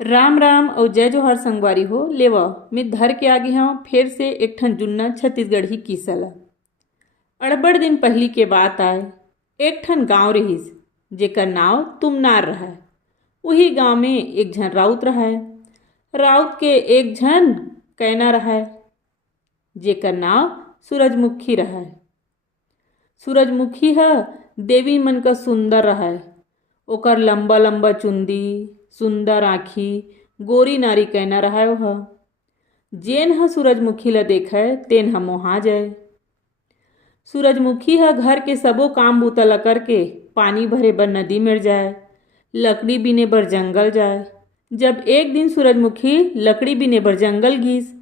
राम राम और जय जोहर संगवारी हो लेवा मैं धर के आगे हाँ फिर से एक ठन जुन्ना छत्तीसगढ़ी किस्सा ला। अड़बड़ दिन पहली के बात आए। एक ठन गांव रहीस जेकर नाव तुमनार रहा। वही गांव में एक झन राउत रहा। राउत के एक झन कैना रहा जेकर नाव सूरजमुखी रहा। सूरजमुखी ह देवी मन का सुंदर रहा। ओकर लंबा लंबा चुंदी, सुंदर आँखी, गोरी नारी कैना रहा ओह। जेन ह सूरजमुखी ला देखै तेन ह मोहा जाए। सूरजमुखी ह घर के सबो काम बूता ला करके पानी भरे बर नदी में जाए, लकड़ी बीने बर जंगल जाए। जब एक दिन सूरजमुखी लकड़ी बीने बर जंगल गिस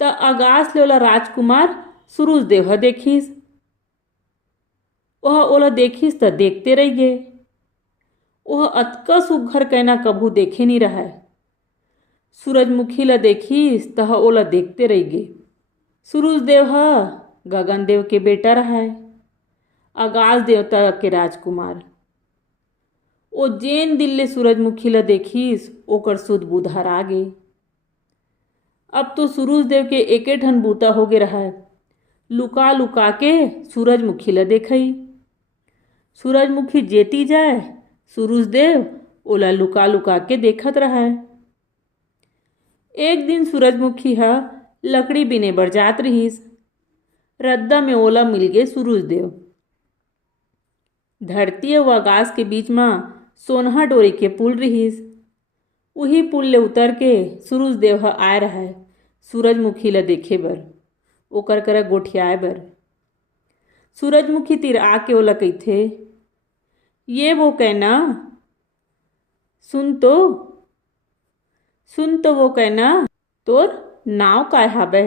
त आगास ले ओला राजकुमार सूरजदेव ह देखिस। वह ओला देखिस त देखते रह गे। वह अतका सुघ्घर कैना कभू देखे नहीं रहा। सूरजमुखी ला देखिस तह ओला देखते रह गे। सूरजदेव ह गगन देव के बेटा रहा, आकाश देवता के राजकुमार। ओ जेन दिल ले सूरजमुखी ला देखिस ओकर सुध बुधर आ गे। अब तो सूरजदेव के एके ठन बूता होगे रहा, लुका लुका के सूरजमुखी ला देखई। सूरजमुखी जेती जाए सूरजदेव ओला लुका लुका के देखत रहा। एक दिन सूरजमुखी ह लकड़ी बीने बर जात रहीस। रद्दा में ओला मिल गे सूरजदेव। धरती अउ आकाश के बीच में सोनहा डोरी के पुल रहीस। वही पुल ले उतर के सूरजदेव ह आए रहा सूरजमुखी ला देखे बर, ओकर करा गोठियाए बर। सूरजमुखी तीर आके ओला कहिथे, ये वो कहना सुन तो वो कहना तोर नाव काय हाबे।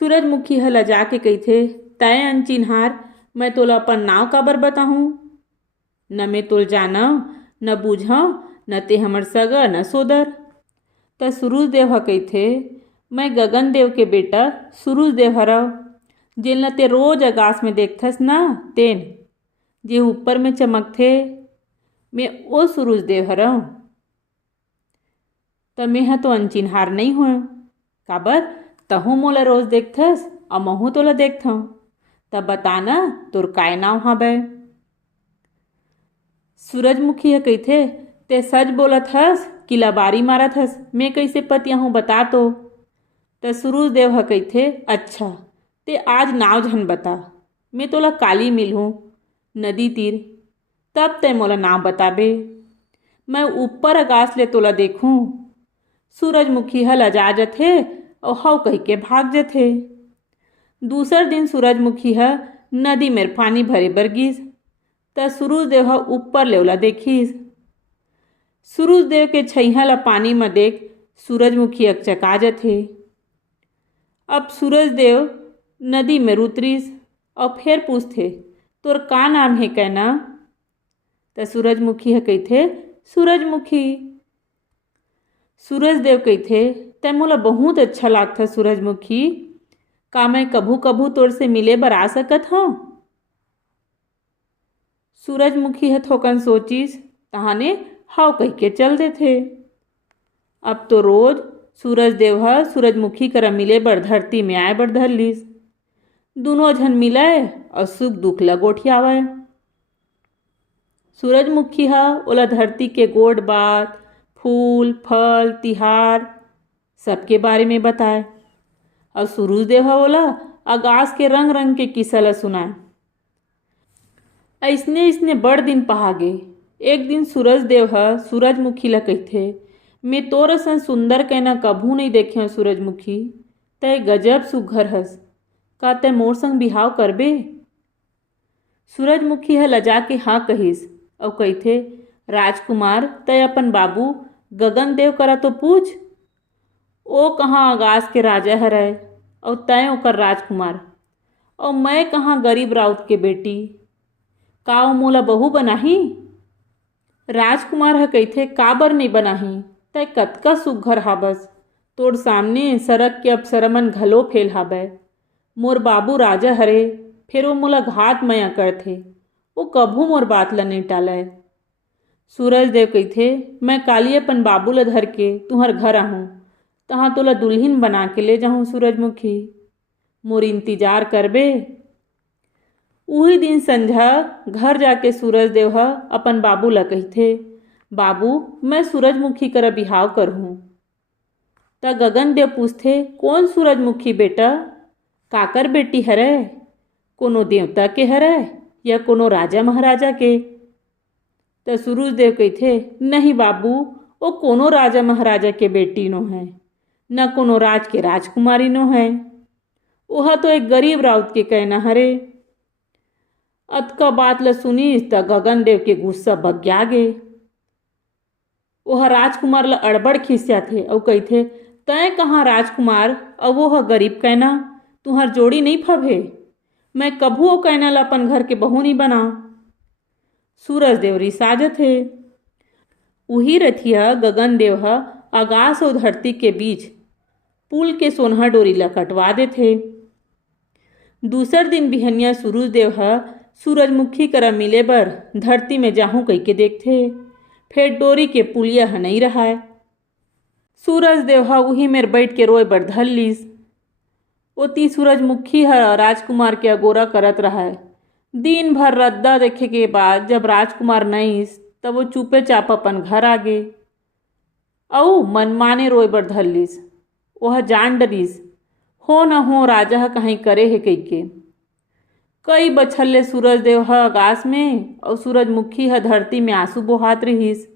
सूरजमुखी ह लजा के कहिथे, तय अनचिन्हार मैं तोला अपन नाव काबर बताहूँ। न मैं तोल जानव न बूझव न ते हमर सगा न सोदर। त सूरजदेव ह कहिथे, मैं गगन देव के बेटा सूरजदेव हरव, जेन ल ते रोज आकाश में देखथस ना तेन जे ऊपर में चमकथे, मैं ओ सूरजदेव हरव। त मेंहा तो अनचिन्हार नहीं हो काबर, तहु मोला रोज देखथस और महू तोला देखथव। तब बताना तोर काय नाव हाबे। सूरजमुखी ह कहिथे, ते सच बोलत हस कि लबारी मारत हस, मैं कैसे पतियाहूँ बता तो। त सूरजदेव ह कहिथे, अच्छा ते आज नाव झन बता, मैं तोला काली मिलहूँ नदी तीर, तब तय मोला नाव बताबे। मैं ऊपर आकाश ले तोला देखूँ। सूरजमुखी ह लजा जथे और हव कही के भाग जथे। दूसर दिन सूरजमुखी ह नदी में पानी भरे बर गिस त सूरजदेव ह ऊपर ले ओला देखिस। सूरजदेव के छैहा ला पानी में देख सूरजमुखी अकचका जथे। अब सूरजदेव नदी में उतरिस और फिर पूछथे, तोर का नाम है कहना। त सूरजमुखी ह कहिथे, सूरजमुखी। सूरजदेव कहिथे, तै मोला बहुत अच्छा लागथा सूरजमुखी, का मैं कभू कभू तोर से मिले बर आ सकत हव। सूरजमुखी ह थोकन सोचिस तहाने हाव कह के चल देथे। अब तो रोज सूरजदेव ह सूरजमुखी करा मिले बर धरती में आए बर धर लिस। दोनों झन मिलय और सुख दुख ल गोठियावय। सूरजमुखी ह ओला धरती के गोड़ बात, फूल फल तिहार सबके बारे में बताए और सूरजदेव ह ओला आकाश के रंग रंग के किस्सा ला सुनाए। ऐसने ऐसने बड़ दिन पहागे। एक दिन सूरजदेव ह सूरजमुखी ला कहिथे, मैं तोर असन सुंदर कहना कभू नहीं देखे हूँ सूरजमुखी, तय गजब सुघ्घर हस, का तय मोर संग बिहाव करबे। सूरजमुखी ह लजा के हाँ कहिस और कहिथे, राजकुमार तय अपन बाबू गगन देव करा तो पूछ, ओ कहाँ आकाश के राजा हरय और तय ओकर राजकुमार, और मैं कहाँ गरीब राउत के बेटी, का ओ मोला बहू बनाही। राजकुमार ह कहिथे, काबर नहीं बनाही, तय कतका सुघ्घर हाबस, तोर सामने सरक के अप्सरा मन घलो फेल हाबय। मोर बाबू राजा हरे, फिर वो मोला घात मया करथे, वो कभू मोर बात ला नहीं टालय। सूरज देव कहिथे मैं काली अपन बाबू ला धर के तुहर घर आहूँ तहाँ तोला दुल्हन बना के ले जाऊँ सूरजमुखी। मोर इंतजार करबे। उही दिन संझा घर जाके सूरज देव ह अपन बाबू ला कहिथे बाबू मैं सूरजमुखी करा बिहाव करहूँ। त गगन देव पूछथे कौन सूरजमुखी बेटा, काकर बेटी हरय, कोनो देवता के हरय या कोनो राजा महाराजा के। त सूरज देव कहिथे नहीं बाबू वो कोनो राजा महाराजा के बेटी नो है, न कोनो राज के राजकुमारी नो है, ओहा तो एक गरीब राउत के कहना हरे। अतका बात ल सुनिस त गगन देव के गुस्सा बग्या गे। ओहा राजकुमार ला अड़बड़ खिसिया थे अउ कहिथे तय कहाँ राजकुमार अउ वो ह गरीब कहना, तुहर जोड़ी नहीं फबे, मैं कभू ओ कहना ला अपन घर के बहू नहीं बनाऊं। सूरज देव रिसाजत है। उही रथिया गगन देव ह आकाश और धरती के बीच पुल के सोनहा डोरी ला कटवा देथे। दूसर दिन बिहनिया सूरज देव ह सूरजमुखी करा मिले बर धरती में जाहूँ कही के देखथे, फेर डोरी के पुलिया ह नहीं रहाय। सूरज देव ह उही मेर बैठ के रोए बर धर लिस। ओती सूरजमुखी ह राजकुमार के अगोरा करत रहाय। दिन भर रद्दा देखे के बाद जब राजकुमार नईस तब वो चुपे चाप अपन घर आ गे अउ मनमाने रोए बर धर लिस। वह जान डरिस हो न हो राजा ह कहीं करे है कहिके। कई बछर ले सूरज देव ह आकाश में और सूरजमुखी ह धरती में आंसू बोहात रहिस।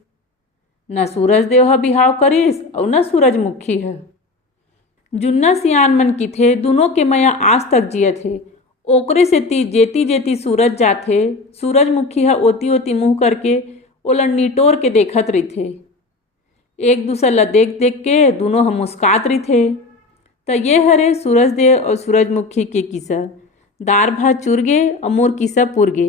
न सूरज देव ह बिहाव करिस और न सूरजमुखी ह। जुन्ना सियान मन किथे दोनों के मया आज तक जियत हे। ओकरे सेती जेती जेती सूरज जाथे सूरजमुखी ह ओती ओती मुंह करके ओला निटोर के देखत रहिथे। एक दूसर ला देख देख के दोनों ह मुस्कात रहिथे। त ये हरे सूरज देव और सूरजमुखी के किस्सा। दार भात चुर गे और मोर किस्सा पुर गे।